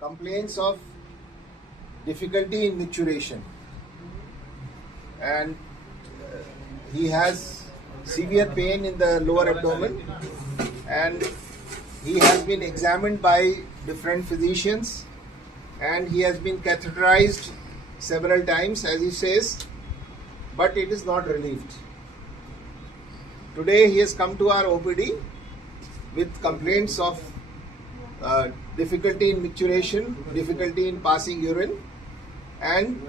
complaints of difficulty in micturition, and he has severe pain in the lower abdomen, and he has been examined by different physicians, and he has been catheterized several times, as he says, but it is not relieved. Today he has come to our OPD with complaints of difficulty in micturition, difficulty in passing urine, and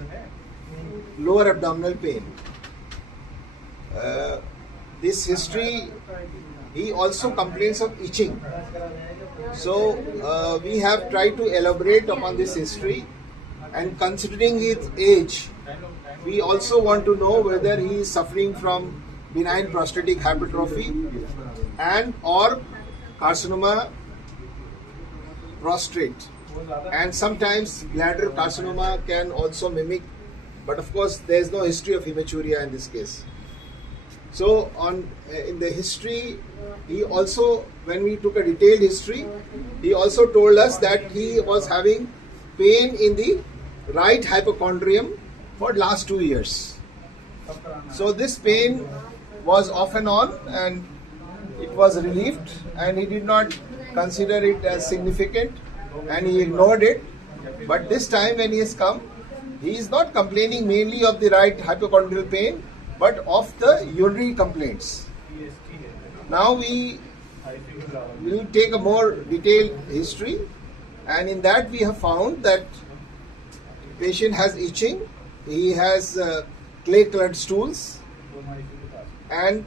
lower abdominal pain. This history, he also complains of itching. So we have tried to elaborate upon this history, and considering his age, we also want to know whether he is suffering from benign prostatic hypertrophy and or carcinoma prostate, and sometimes bladder carcinoma can also mimic, but of course there is no history of hematuria in this case. So in the history, he also, when we took a detailed history, he also told us that he was having pain in the right hypochondrium for last 2 years. So this pain was off and on, and it was relieved, and he did not consider it as significant, and he ignored it. But this time when he has come, he is not complaining mainly of the right hypochondrial pain, but of the urinary complaints. Now we will take a more detailed history, and in that we have found that patient has itching, he has clay colored stools, and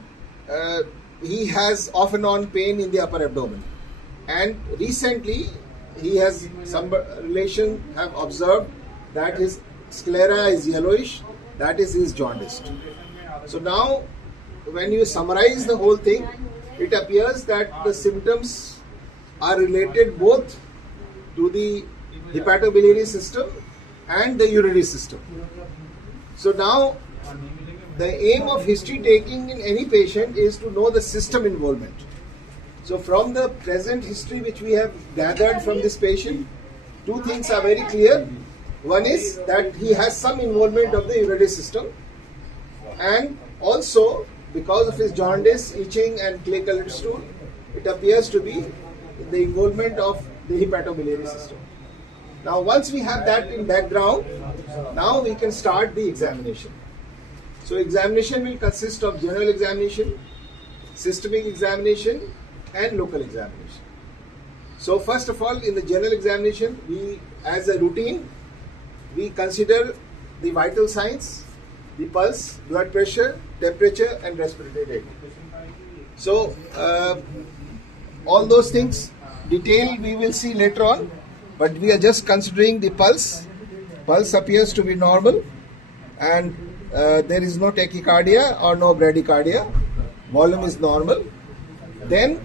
he has off and on pain in the upper abdomen. And recently he has, some relation have observed that his sclera is yellowish, that is, he is jaundiced. So now when you summarize the whole thing, it appears that the symptoms are related both to the hepatobiliary system and the urinary system. So now the aim of history taking in any patient is to know the system involvement. So from the present history which we have gathered from this patient, two things are very clear. One is that he has some involvement of the urinary system, and also because of his jaundice, itching and clay colored stool, it appears to be the involvement of the hepatobiliary system. Now once we have that in background, now we can start the examination. So examination will consist of general examination, systemic examination and local examination. So first of all, in the general examination, we, as a routine, we consider the vital signs, the pulse, blood pressure, temperature and respiratory rate. So all those things detail we will see later on, but we are just considering the pulse. Pulse appears to be normal, and there is no tachycardia or no bradycardia. Volume is normal. Then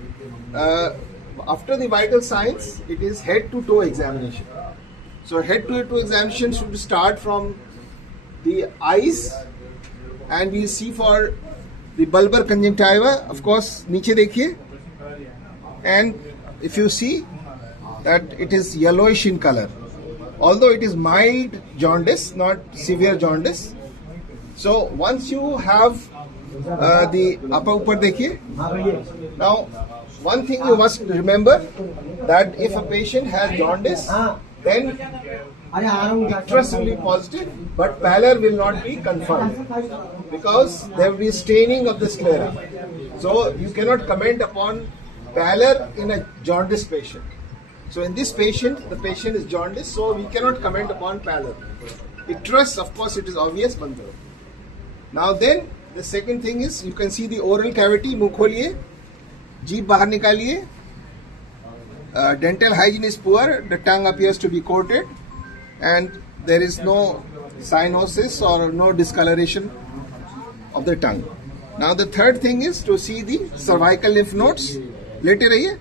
after the vital signs, it is head to toe examination. So head to toe examination should start from the eyes, and we see for the bulbar conjunctiva, of course, niche dekhiye, and if you see that it is yellowish in color, although it is mild jaundice, not severe jaundice. So once you have the upper dekhiye. Now one thing you must remember, that if a patient has jaundice, then icterus will be positive, but pallor will not be confirmed, because there will be staining of the sclera. So you cannot comment upon pallor in a jaundiced patient. So in this patient, the patient is jaundiced, so we cannot comment upon pallor. Icterus, of course, it is obvious. Now then, the second thing is, you can see the oral cavity, मुंह खोलिए, जीभ बाहर निकालिए. Dental hygiene is poor, the tongue appears to be coated, and there is no cyanosis or no discoloration of the tongue. Now the third thing is to see the cervical lymph nodes. लेटे रहिए.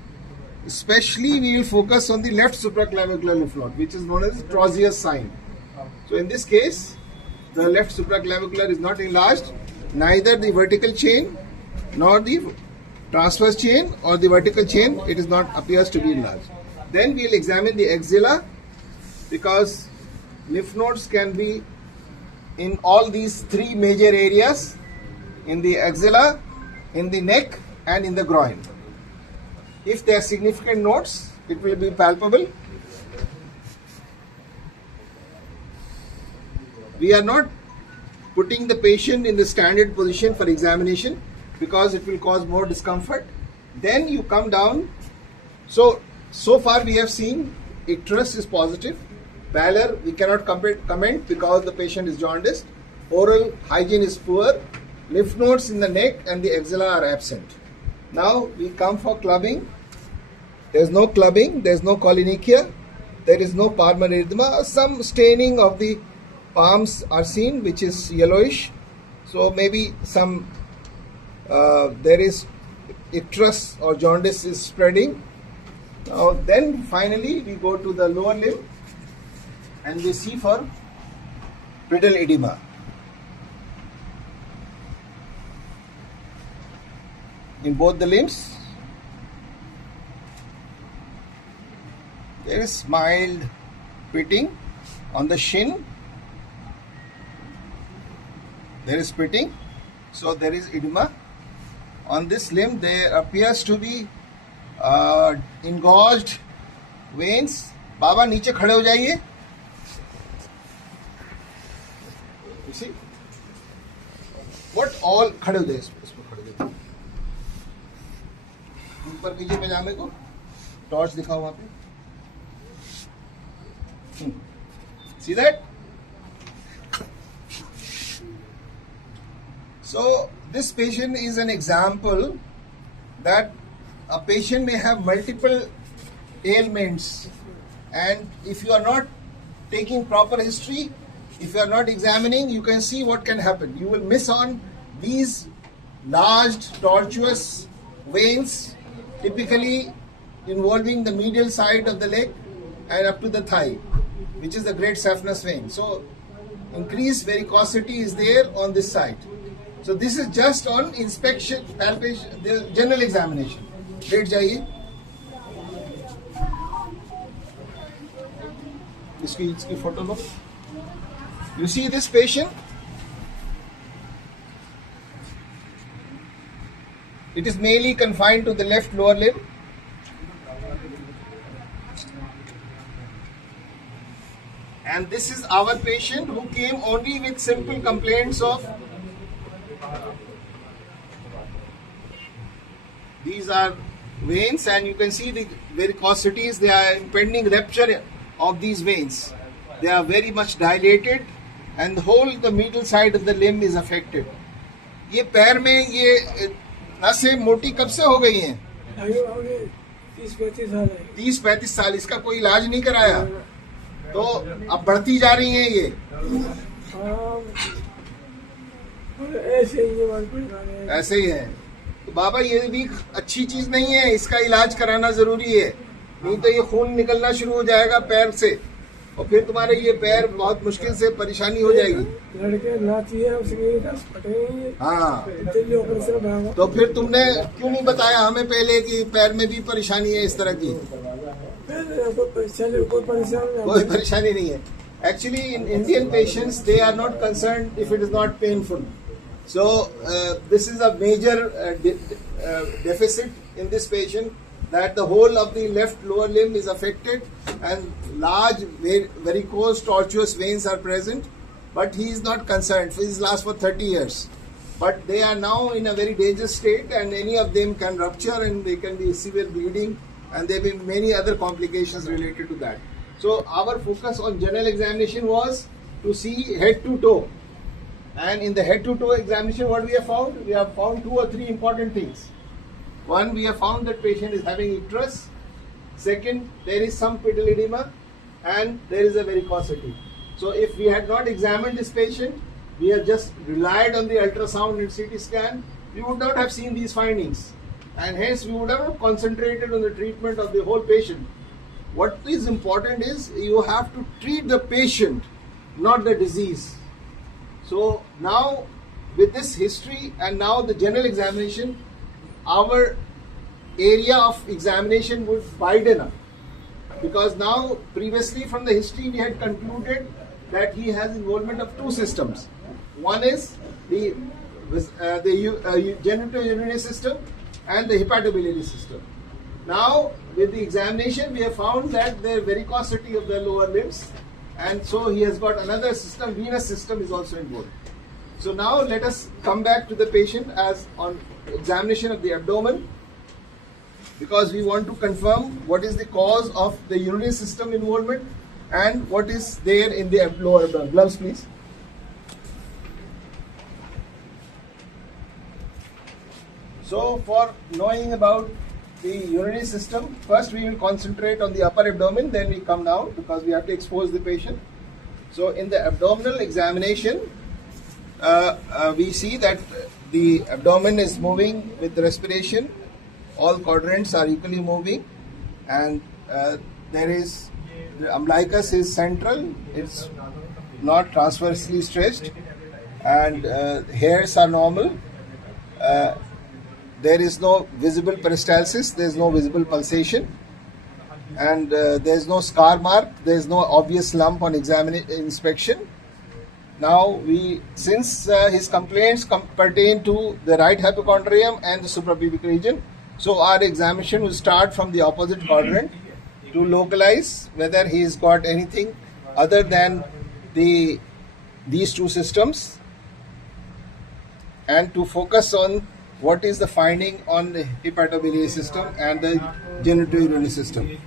Especially we will focus on the left supraclavicular lymph node, which is known as Trozier sign. So in this case, the left supraclavicular is not enlarged, neither the vertical chain nor the transverse chain or the vertical chain, it is not appears to be enlarged. Then we will examine the axilla because lymph nodes can be in all these three major areas, in the axilla, in the neck and in the groin. If they are significant nodes, it will be palpable. We are not putting the patient in the standard position for examination because it will cause more discomfort. Then you come down. So far we have seen icterus is positive. Pallor we cannot comment because the patient is jaundiced. Oral hygiene is poor. Lymph nodes in the neck and the axilla are absent. Now we come for clubbing. There is no clubbing, there is no cholinergia, there is no palmar erythema. Some staining of the palms are seen, which is yellowish. So maybe some there is icterus or jaundice is spreading. Now then finally we go to the lower limb and we see for pedal edema. In both the limbs, there is mild pitting on the shin. There is pitting, so there is edema. On this limb, there appears to be engorged veins. बाबा नीचे खड़े हो जाइए. You see what all खड़े हो जाइए. इसमें खड़े हो जाइए. ऊपर कीजिए पजामे को. टॉर्च दिखाओ वहाँ पे. See that? So this patient is an example that a patient may have multiple ailments, and if you are not taking proper history, if you are not examining, you can see what can happen. You will miss on these large tortuous veins, typically involving the medial side of the leg and up to the thigh, which is the great saphenous vein. So increased varicosity is there on this side. So this is just on inspection, palpation, the general examination. बैठ जाइए. इसकी photo low. You see this patient? It is mainly confined to the left lower limb. And this is our patient who came only with simple complaints of these are veins, and you can see the varicosities. They are impending rupture of these veins. They are very much dilated, and the middle side of the limb is affected. ये पैर में ये नसें मोटी कब से हो गई हैं? 30-35 साल. इसका कोई इलाज नहीं कराया, तो अब बढ़ती जा रही हैं ये. ऐसे ही है. तो बाबा ये भी अच्छी चीज नहीं है, इसका इलाज कराना जरूरी है, नहीं तो ये खून निकलना शुरू हो जाएगा पैर से, और फिर तुम्हारे ये पैर बहुत मुश्किल से परेशानी हो जाएगी. हाँ, तो फिर तुमने क्यों नहीं बताया हमें पहले कि पैर में भी परेशानी है इस तरह की? कोई परेशानी नहीं है. Actually, in Indian patients, they are not concerned if it is not painful. So this is a major deficit in this patient, that the whole of the left lower limb is affected and large varicose tortuous veins are present, but he is not concerned. This lasts for 30 years. But they are now in a very dangerous state, and any of them can rupture and they can be severe bleeding, and there will be many other complications related to that. So our focus on general examination was to see head to toe. And in the head to toe examination, what we have found? We have found 2 or 3 important things. One, we have found that patient is having icterus. Second, there is some pedal edema, and there is a varicosity. So if we had not examined this patient, we have just relied on the ultrasound and CT scan, we would not have seen these findings, and hence we would have concentrated on the treatment of the whole patient. What is important is you have to treat the patient, not the disease. So now with this history and now the general examination, our area of examination would widen up. because now previously from the history we had concluded that he has involvement of two systems. One is the genitourinary system and the hepatobiliary system. Now with the examination we have found that the varicosity of the lower limbs, and so he has got another system, venous system is also involved. So now let us come back to the patient as on examination of the abdomen, because we want to confirm what is the cause of the urinary system involvement and what is there in the lower abdomen. Gloves please. So for knowing about the urinary system, first we will concentrate on the upper abdomen, then we come down because we have to expose the patient. So in the abdominal examination, we see that the abdomen is moving with the respiration. All quadrants are equally moving, and there is the umbilicus is central. It's not transversely stretched, and hairs are normal. There is no visible peristalsis. There is no visible pulsation, and there is no scar mark. There is no obvious lump on inspection. Now, since his complaints pertain to the right hypochondrium and the suprapubic region, so our examination will start from the opposite quadrant to localize whether he's got anything other than these two systems, and to focus on what is the finding on the hepatobiliary system and the genitourinary system.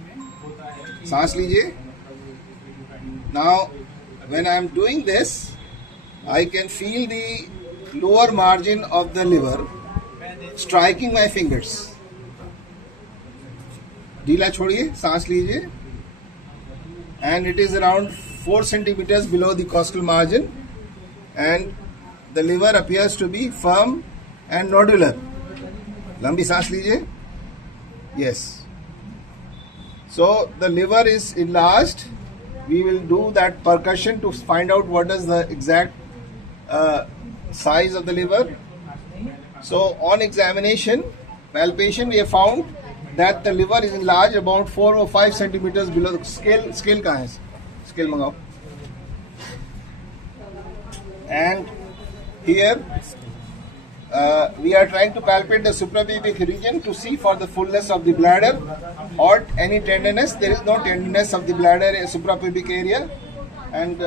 सांस लीजिए. Now, when I am doing this, I can feel the lower margin of the liver striking my fingers. ढीला छोड़िए, सांस लीजिए, and it is around 4 centimeters below the costal margin, and the liver appears to be firm and nodular. लंबी सांस लीजिए. Yes. So the liver is enlarged. We will do that percussion to find out what is the exact size of the liver. So on examination, palpation, we have found that the liver is enlarged about 4 or 5 centimeters below the scale. Scale कहाँ है? Scale मंगाओ. And here we are trying to palpate the suprapubic region to see for the fullness of the bladder or any tenderness. There is no tenderness of the bladder in suprapubic area, and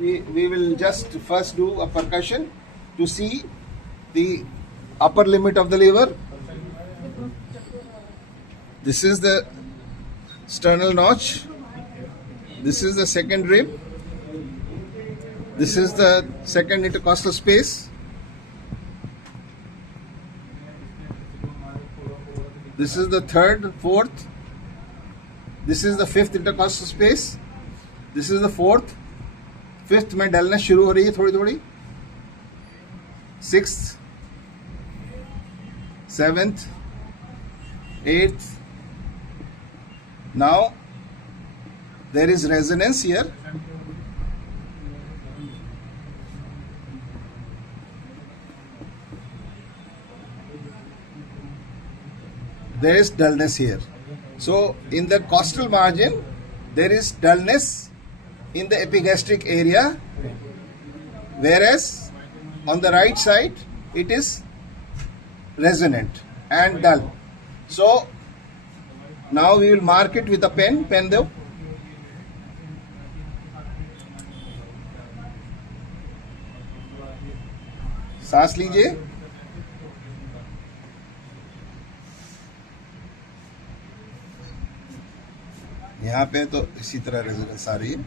we will just first do a percussion to see the upper limit of the liver. This is the sternal notch. This is the second rib. This is the second intercostal space. This is the third, fourth. This is the fifth intercostal space. This is the fourth. Fifth में डलना शुरू हो रही है थोड़ी थोड़ी. Sixth, seventh, eighth. Now there is resonance here. There is dullness here. So in the costal margin, there is dullness in the epigastric area, whereas on the right side it is resonant and dull. So now we will mark it with a pen. Pen दो. सांस लीजिए. यहाँ पे तो इसी तरह resonance आ रही है.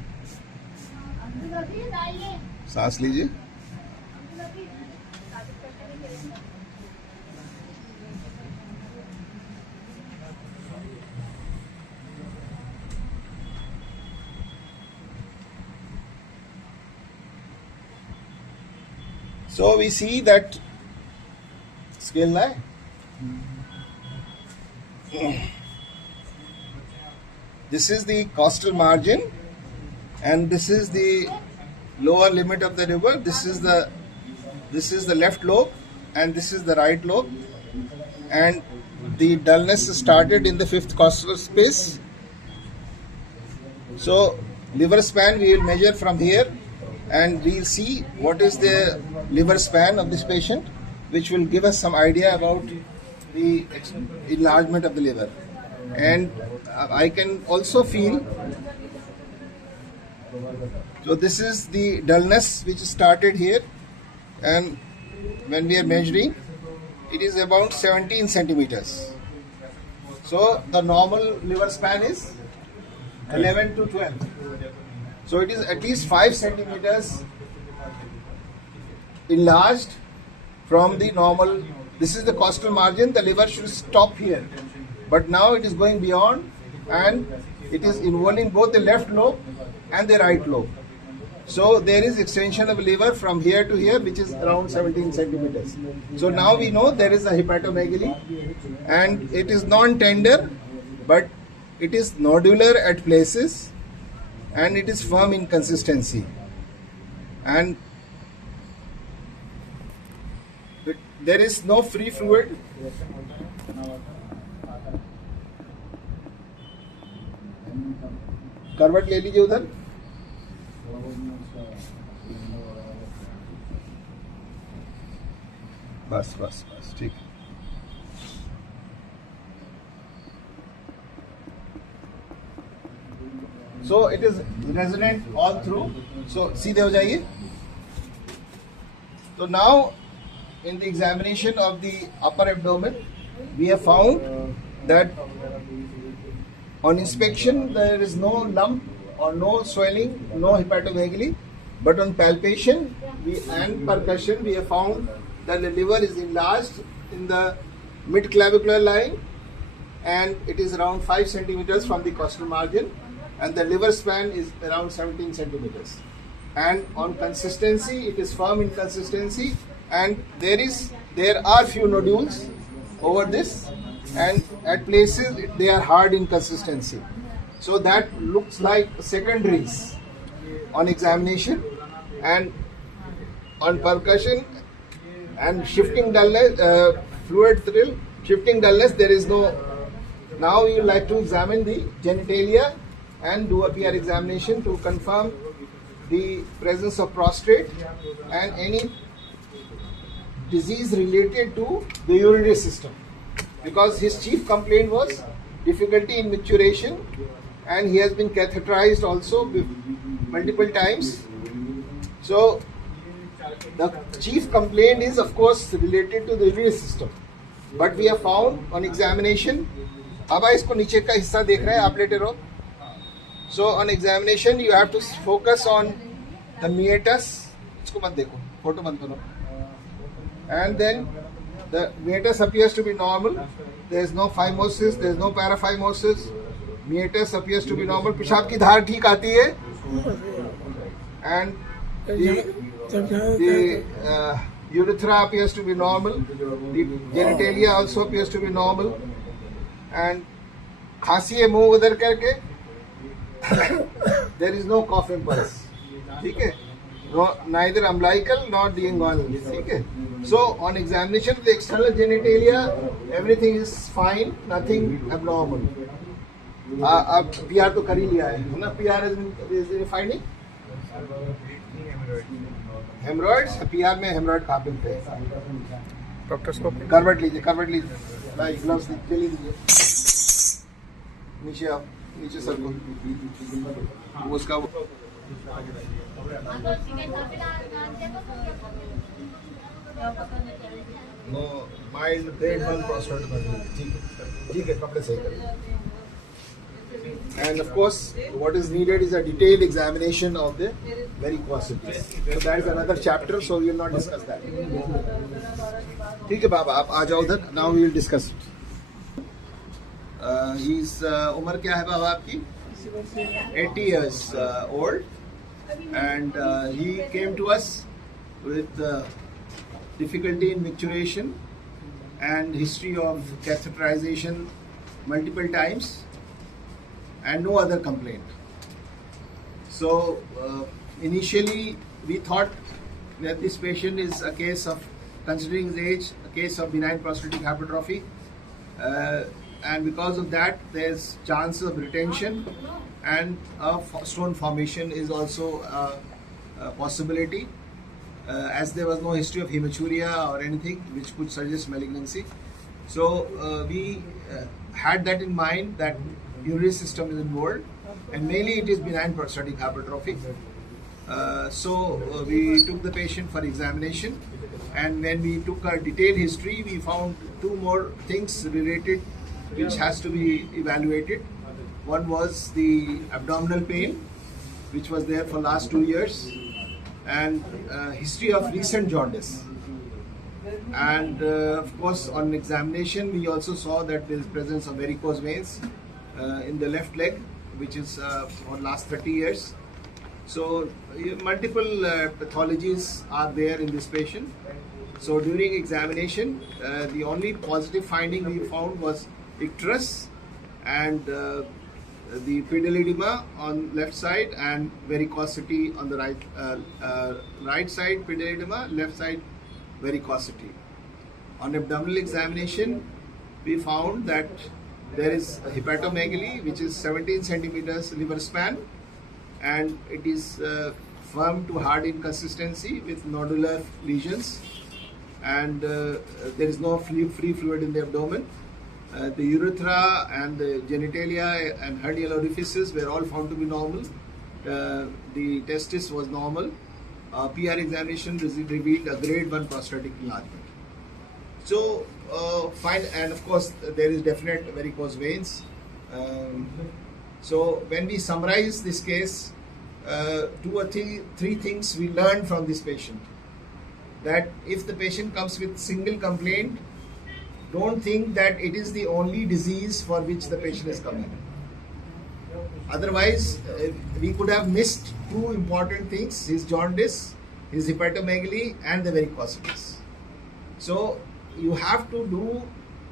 सांस लीजिए. So we see that scale line. This is the costal margin, and this is the lower limit of the liver. This is the left lobe, and this is the right lobe, and the dullness started in the fifth costal space, So liver span we will measure from here, and we will see what is the liver span of this patient, which will give us some idea about the enlargement of the liver. And I can also feel, so this is the dullness which started here, and when we are measuring, it is about 17 centimeters. So the normal liver span is 11 to 12. So it is at least 5 centimeters enlarged from the normal. This is the costal margin. The liver should stop here, but now it is going beyond, and it is involving both the left lobe and the right lobe. So there is extension of liver from here to here, which is around 17 centimeters. So now we know there is a hepatomegaly, and it is non-tender, but it is nodular at places, and it is firm in consistency. And there is no free fluid. करवट ले लीजिए उधर. बस बस बस ठीक है. So it is resonant all through. So सीधे हो जाइए. So now in the examination of the upper abdomen, we have found that on inspection there is no lump or no swelling, no hepatomegaly, but on palpation and percussion we have found that the liver is enlarged in the mid-clavicular line, and it is around 5 centimeters from the costal margin, and the liver span is around 17 centimeters. And on consistency, it is firm in consistency, and there are few nodules over this, and at places they are hard in consistency. So that looks like secondaries on examination, and on percussion and shifting dullness, fluid thrill, shifting dullness, there is no. Now you like to examine the genitalia and do a PR examination to confirm the presence of prostate and any disease related to the urinary system, because his chief complaint was difficulty in micturition, and he has been catheterized also multiple times. So the chief complaint is of course related to the urinary system, but we have found on examination. अब इसको नीचे का हिस्सा देख रहे हैं आप, लेटे रहो. So on examination you have to focus on the meatus. इसको मत देखो, फोटो मत करो. And then the meatus appears to be normal. There is no phimosis, there is no paraphimosis. Meatus appears to be normal. पेशाब की धार ठीक आती है. And the urethra appears to be normal. The genitalia also appears to be normal. And खांसी है मुंह उधर करके. There is no cough impulse. ठीक है. No, neither umbilical nor the inguinal. ठीक है. So on examination of the external genitalia, everything is fine, nothing abnormal. अब PR तो कर ही लिया है ना. PR is finding haemorrhoids. PR में हेमरॉइड कहाँ मिलते हैं? प्रोक्टोस्कोपी. करवट लीजिए, करवट लीजिए. भाई ग्लव्स चलिए दीजिए. नीचे आओ, नीचे सर को उसका नो माइल्ड ग्रेड 1 प्रोस्टेट. ठीक है, कपड़े सही करिए. And of course, what is needed is a detailed examination of the varicosities. So that is another chapter, so we will not discuss that. ठीक है बाबा, आप आ जाओ उधर. Now we will discuss it. He's उम्र क्या है बाबा आपकी? 80 years old, and he came to us with difficulty in micturition and history of catheterization multiple times, and no other complaint. So initially we thought that this patient is a case of, considering his age, a case of benign prostatic hypertrophy. and because of that there's chance of retention, and stone formation is also a possibility, as there was no history of hematuria or anything which could suggest malignancy. So we had that in mind, that urinary system is involved, and mainly it is benign prostatic hypertrophy. So we took the patient for examination, and when we took a detailed history, we found two more things related which has to be evaluated. One was the abdominal pain, which was there for last 2 years, and history of recent jaundice. And of course, on examination, we also saw that there is presence of varicose veins in the left leg, which is for last 30 years. So multiple pathologies are there in this patient. So during examination, the only positive finding we found was icterus and the pedal on left side and varicosity on the right side pedal left side varicosity. On abdominal examination, we found that there is a hepatomegaly, which is 17 centimeters liver span, and it is firm to hard in consistency with nodular lesions, and there is no free fluid in the abdomen. The urethra and the genitalia and hernial orifices were all found to be normal. The testis was normal. PR examination revealed a grade 1 prostatic enlargement. So fine, and of course there is definite varicose veins. So when we summarize this case, 2 or 3 things we learned from this patient. That if the patient comes with single complaint, don't think that it is the only disease for which the patient is coming. Otherwise, we could have missed 2 important things: his jaundice, his hepatomegaly, and the varicosities. So you have to do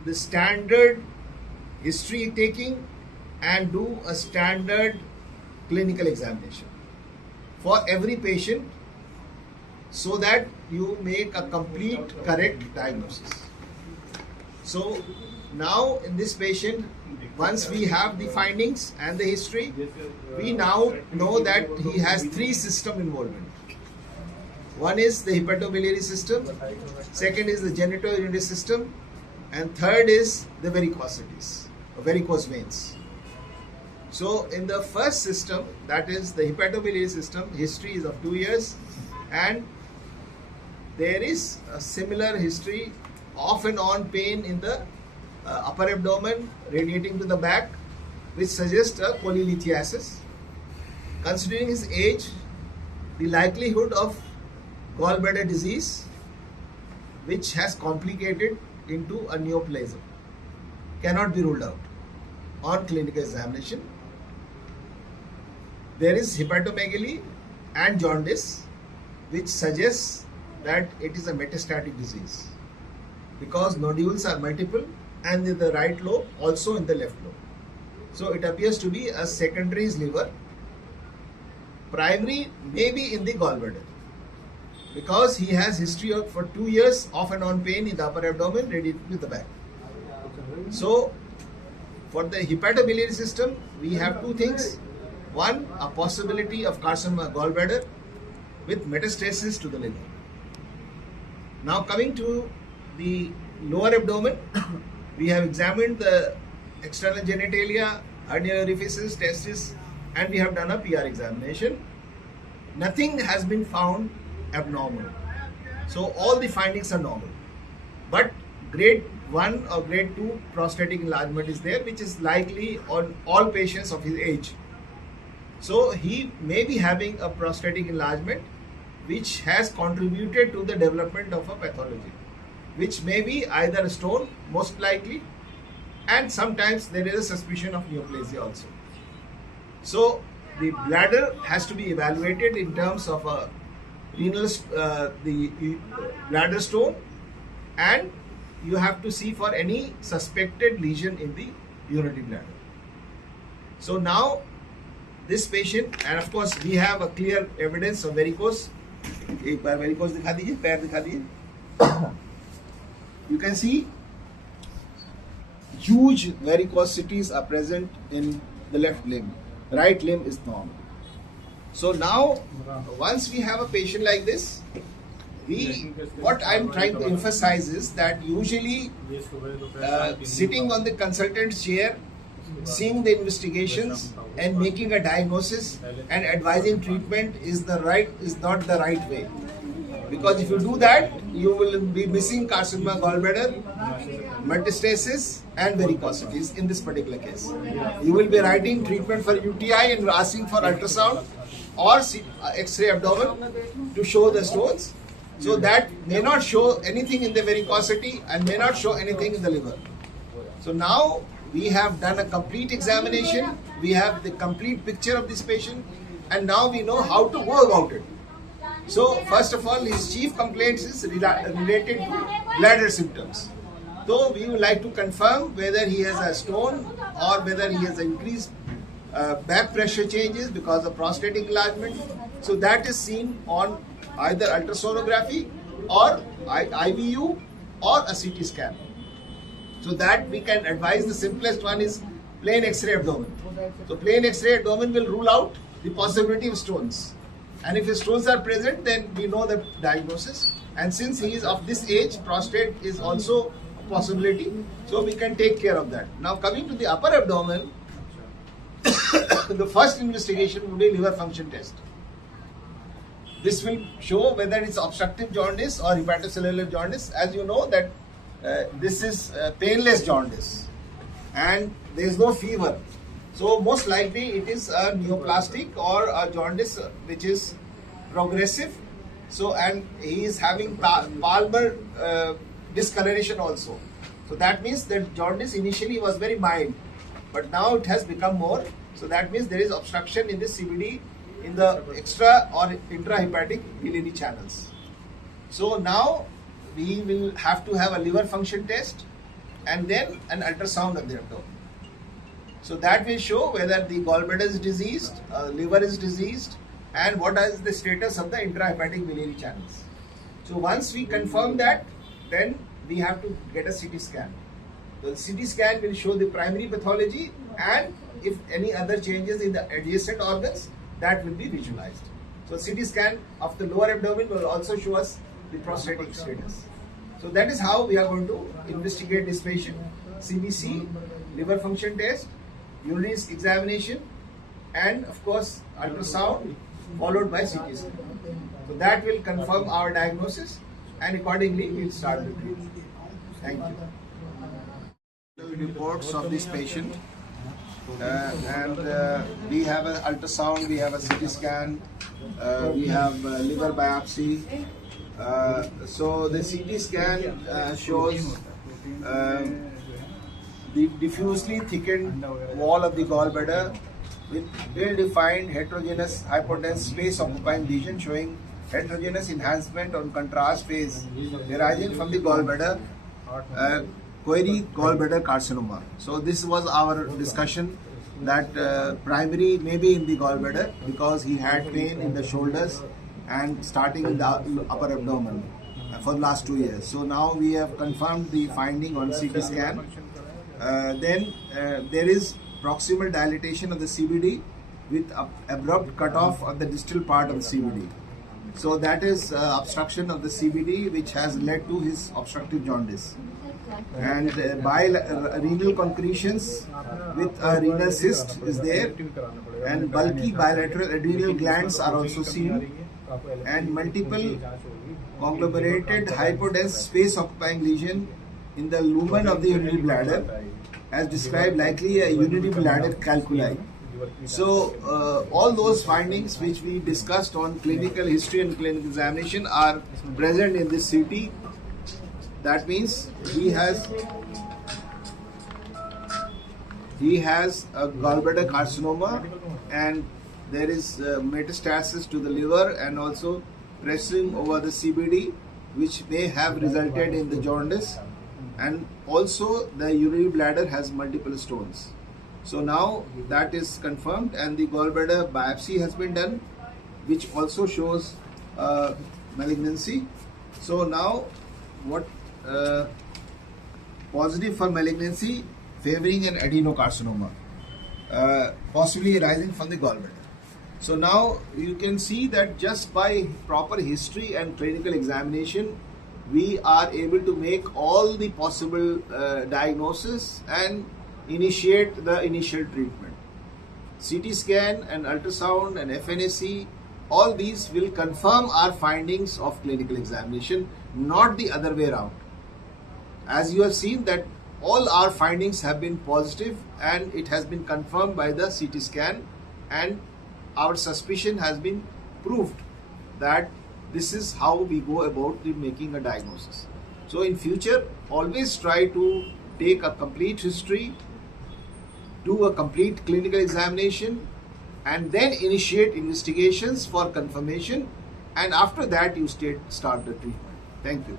the standard history taking and do a standard clinical examination for every patient, so that you make a complete correct diagnosis. So now in this patient, once we have the findings and the history, we now know that he has 3 system involvement. One is the hepatobiliary system, second is the genitourinary system, and third is the varicosities, varicose veins. So in the first system, that is the hepatobiliary system, history is of 2 years, and there is a similar history, off and on pain in the upper abdomen radiating to the back, which suggests a polylithiasis. Considering his age, the likelihood of gallbladder disease, which has complicated into a neoplasm, cannot be ruled out on clinical examination. There is hepatomegaly and jaundice, which suggests that it is a metastatic disease, because nodules are multiple and in the right lobe, also in the left lobe. So it appears to be a secondary liver. Primary may be in the gallbladder, because he has history of for 2 years off and on pain in the upper abdomen radiating to the back. So for the hepatobiliary system, we have 2 things. One, a possibility of carcinoma gallbladder with metastasis to the liver. Now coming to the lower abdomen, we have examined the external genitalia, hernial orifices, testis, and we have done a PR examination. Nothing has been found abnormal. So all the findings are normal. But grade 1 or grade 2 prostatic enlargement is there, which is likely on all patients of his age. So he may be having a prostatic enlargement which has contributed to the development of a pathology, which may be either a stone, most likely, and sometimes there is a suspicion of neoplasia also. So the bladder has to be evaluated in terms of a renal, the bladder stone, and you have to see for any suspected lesion in the urinary bladder. So now this patient, and of course we have a clear evidence of varicose. एक बार varicose दिखा दीजिए, पैर दिखा दीजिए. You can see huge varicosities are present in the left limb. Right limb is normal. So now, once we have a patient like this, what I'm trying to emphasize is that usually sitting on the consultant's chair, seeing the investigations and making a diagnosis and advising treatment is not the right way. Because if you do that, you will be missing carcinoma gallbladder, metastasis and varicosities in this particular case. You will be writing treatment for UTI and asking for ultrasound or X-ray abdomen to show the stones. So that may not show anything in the varicosity and may not show anything in the liver. So now we have done a complete examination, we have the complete picture of this patient, and now we know how to go about it. So first of all, his chief complaints is related to bladder symptoms. So we would like to confirm whether he has a stone or whether he has increased back pressure changes because of prostatic enlargement. So that is seen on either ultrasonography or IVU or a CT scan. So that we can advise. The simplest one is plain X-ray abdomen. So plain X-ray abdomen will rule out the possibility of stones. And if the stones are present, then we know the diagnosis. And since he is of this age, prostate is also a possibility. So we can take care of that. Now coming to the upper abdomen, the first investigation would be liver function test. This will show whether it's obstructive jaundice or hepatocellular jaundice. As you know that this is painless jaundice and there is no fever. So most likely it is a neoplastic or a jaundice which is progressive. So and he is having palmar discoloration also. So that means that jaundice initially was very mild, but now it has become more. So that means there is obstruction in the CVD in the extra or intrahepatic biliary channels. So now we will have to have a liver function test and then an ultrasound of the abdomen. So that will show whether the gallbladder is diseased, liver is diseased, and what is the status of the intrahepatic biliary channels. So once we confirm that, then we have to get a CT scan. The CT scan will show the primary pathology and if any other changes in the adjacent organs, that will be visualized. So CT scan of the lower abdomen will also show us the prostatic status. So that is how we are going to investigate this patient. CBC, liver function test, urinary examination, and of course ultrasound followed by CT scan. So that will confirm our diagnosis and accordingly we will start the treatment. Thank you. Reports of this patient. We have an ultrasound, we have a CT scan, we have liver biopsy. So the CT scan shows the diffusely thickened wall of the gallbladder with ill-defined heterogeneous hypodense space occupying lesion showing heterogeneous enhancement on contrast phase arising from the gallbladder. Query gallbladder carcinoma. So this was our discussion that primary may be in the gallbladder because he had pain in the shoulders and starting in the upper abdomen for the last 2 years. So now we have confirmed the finding on CT scan. Then there is proximal dilatation of the CVD with abrupt cutoff of the distal part of the CVD. So that is obstruction of the CVD which has led to his obstructive jaundice. And renal concretions with a renal cyst is there, and bulky bilateral adrenal glands are also seen, and multiple conglomerated hypodense space occupying lesion in the lumen of the urinary bladder as described, likely a urinary bladder calculi. So all those findings which we discussed on clinical history and clinical examination are present in this CT. That means he has a gallbladder carcinoma and there is metastasis to the liver and also pressing over the CBD which may have resulted in the jaundice, and also the urinary bladder has multiple stones. So now that is confirmed and the gallbladder biopsy has been done which also shows malignancy. So now what positive for malignancy favoring an adenocarcinoma, possibly arising from the gallbladder. So now you can see that just by proper history and clinical examination, we are able to make all the possible diagnosis and initiate the initial treatment. CT scan and ultrasound and FNAC, all these will confirm our findings of clinical examination, not the other way around. As you have seen that all our findings have been positive and it has been confirmed by the CT scan, and our suspicion has been proved that this is how we go about making a diagnosis. So in future, always try to take a complete history, do a complete clinical examination, and then initiate investigations for confirmation, and after that you start the treatment. Thank you.